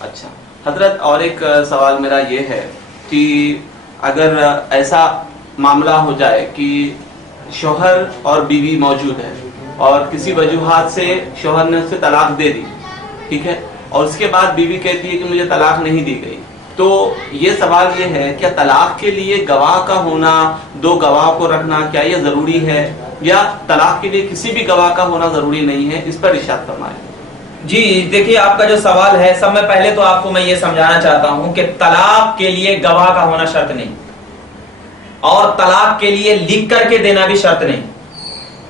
اچھا حضرت، اور ایک سوال میرا یہ ہے کہ اگر ایسا معاملہ ہو جائے کہ شوہر اور بیوی موجود ہے اور کسی وجوہات سے شوہر نے اسے طلاق دے دی، ٹھیک ہے، اور اس کے بعد بیوی کہتی ہے کہ مجھے طلاق نہیں دی گئی، تو یہ سوال یہ ہے کیا طلاق کے لیے گواہ کا ہونا، دو گواہ کو رکھنا، کیا یہ ضروری ہے، یا طلاق کے لیے کسی بھی گواہ کا ہونا ضروری نہیں ہے؟ اس پر ارشاد فرمائیں۔ جی دیکھیے، آپ کا جو سوال ہے، سب میں پہلے تو آپ کو میں یہ سمجھانا چاہتا ہوں کہ طلاق کے لیے گواہ کا ہونا شرط نہیں، اور طلاق کے لیے لکھ کر کے دینا بھی شرط نہیں۔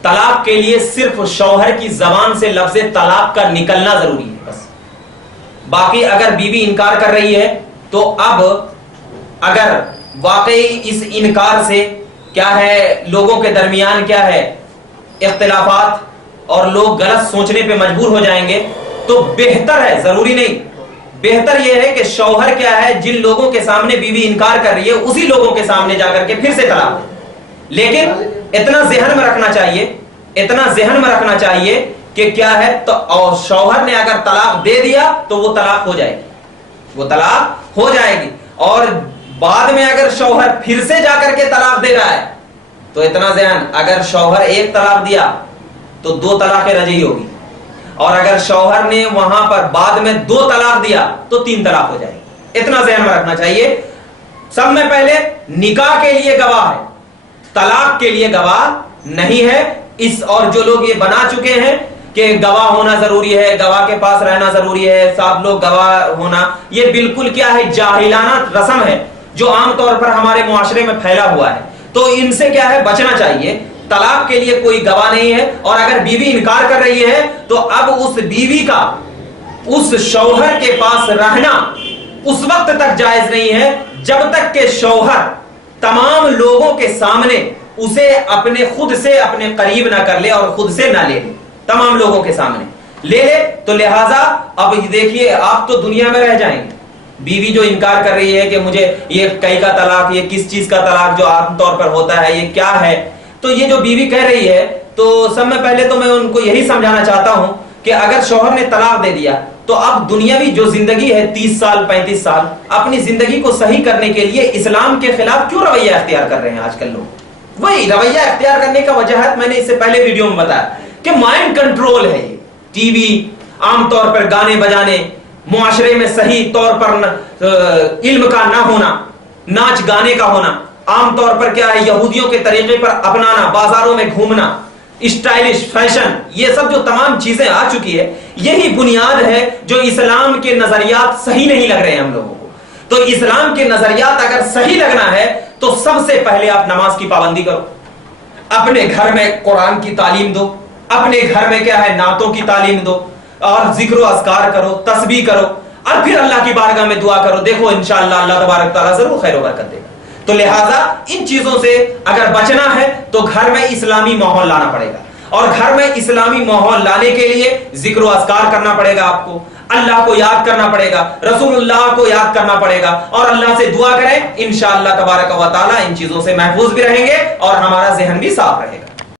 طلاق کے لیے صرف شوہر کی زبان سے لفظ طلاق کا نکلنا ضروری ہے بس۔ باقی اگر بیوی انکار کر رہی ہے تو اب اگر واقعی اس انکار سے کیا ہے، لوگوں کے درمیان کیا ہے اختلافات اور لوگ غلط سوچنے پہ مجبور ہو جائیں گے، تو بہتر ہے، ضروری نہیں، بہتر یہ ہے کہ شوہر کیا ہے، جن لوگوں کے سامنے بیوی انکار کر رہی ہے اسی لوگوں کے سامنے جا کر کے پھر سے طلاق دے۔ لیکن اتنا ذہن میں رکھنا چاہیے کہ کیا ہے، تو اور شوہر نے اگر طلاق دے دیا تو وہ طلاق ہو جائے گی، اور بعد میں اگر شوہر پھر سے جا کر کے طلاق دے رہا ہے تو اتنا ذہن، اگر شوہر ایک طلاق دیا تو 2 طلاقیں رجعی ہوگی، اور اگر شوہر نے وہاں پر بعد میں 2 طلاق دیا تو 3 طلاق ہو جائے گی۔ اتنا ذہن میں رکھنا چاہیے۔ سب میں پہلے نکاح کے لیے گواہ ہے، طلاق کے لیے گواہ نہیں ہے۔ اور جو لوگ یہ بنا چکے ہیں کہ گواہ ہونا ضروری ہے، گواہ کے پاس رہنا ضروری ہے، سب لوگ گواہ ہونا، یہ بالکل کیا ہے، جاہلانہ رسم ہے جو عام طور پر ہمارے معاشرے میں پھیلا ہوا ہے۔ تو ان سے کیا ہے، بچنا چاہیے۔ طلاق کے لیے کوئی گواہ نہیں ہے، اور اگر بیوی انکار کر رہی ہے تو اب اس بیوی کا اس شوہر کے پاس رہنا اس وقت تک جائز نہیں ہے جب تک کہ شوہر تمام لوگوں کے سامنے اسے خود سے اپنے قریب نہ کر لے اور خود سے نہ لے، تمام لوگوں کے سامنے لے تو لہٰذا اب دیکھیے، آپ تو دنیا میں رہ جائیں گے۔ بیوی جو انکار کر رہی ہے کہ مجھے یہ کئی کا طلاق، یہ کس چیز کا طلاق جو عام طور پر ہوتا ہے، یہ کیا ہے، تو یہ جو بیوی کہہ رہی ہے، تو سب میں پہلے تو میں ان کو یہی سمجھانا چاہتا ہوں کہ اگر شوہر نے طلاق دے دیا تو اب دنیاوی جو زندگی ہے 30 سال 35 سال، اپنی زندگی کو صحیح کرنے کے لیے اسلام کے خلاف کیوں رویہ اختیار کر رہے ہیں آج کل لوگ؟ وہی رویہ اختیار کرنے کا وجہت میں نے اس سے پہلے ویڈیو میں بتایا کہ مائنڈ کنٹرول ہے۔ یہ ٹی وی، عام طور پر گانے بجانے، معاشرے میں صحیح طور پر علم کا نہ ہونا، ناچ گانے کا ہونا، عام طور پر کیا ہے، یہودیوں کے طریقے پر اپنانا، بازاروں میں گھومنا، اسٹائلش فیشن، یہ سب جو تمام چیزیں آ چکی ہے، یہی بنیاد ہے جو اسلام کے نظریات صحیح نہیں لگ رہے ہیں ہم لوگوں کو۔ تو اسلام کے نظریات اگر صحیح لگنا ہے تو سب سے پہلے آپ نماز کی پابندی کرو، اپنے گھر میں قرآن کی تعلیم دو، اپنے گھر میں کیا ہے، نعتوں کی تعلیم دو، اور ذکر و اذکار کرو، تسبیح کرو، اور پھر اللہ کی بارگاہ میں دعا کرو، دیکھو انشاءاللہ اللہ تبارک تعالیٰ ضرور خیر و برکت دے گا۔ تو لہٰذا ان چیزوں سے اگر بچنا ہے تو گھر میں اسلامی ماحول لانا پڑے گا، اور گھر میں اسلامی ماحول لانے کے لیے ذکر و اذکار کرنا پڑے گا، آپ کو اللہ کو یاد کرنا پڑے گا، رسول اللہ کو یاد کرنا پڑے گا، اور اللہ سے دعا کریں، انشاءاللہ تبارک و تعالیٰ ان چیزوں سے محفوظ بھی رہیں گے اور ہمارا ذہن بھی صاف رہے گا۔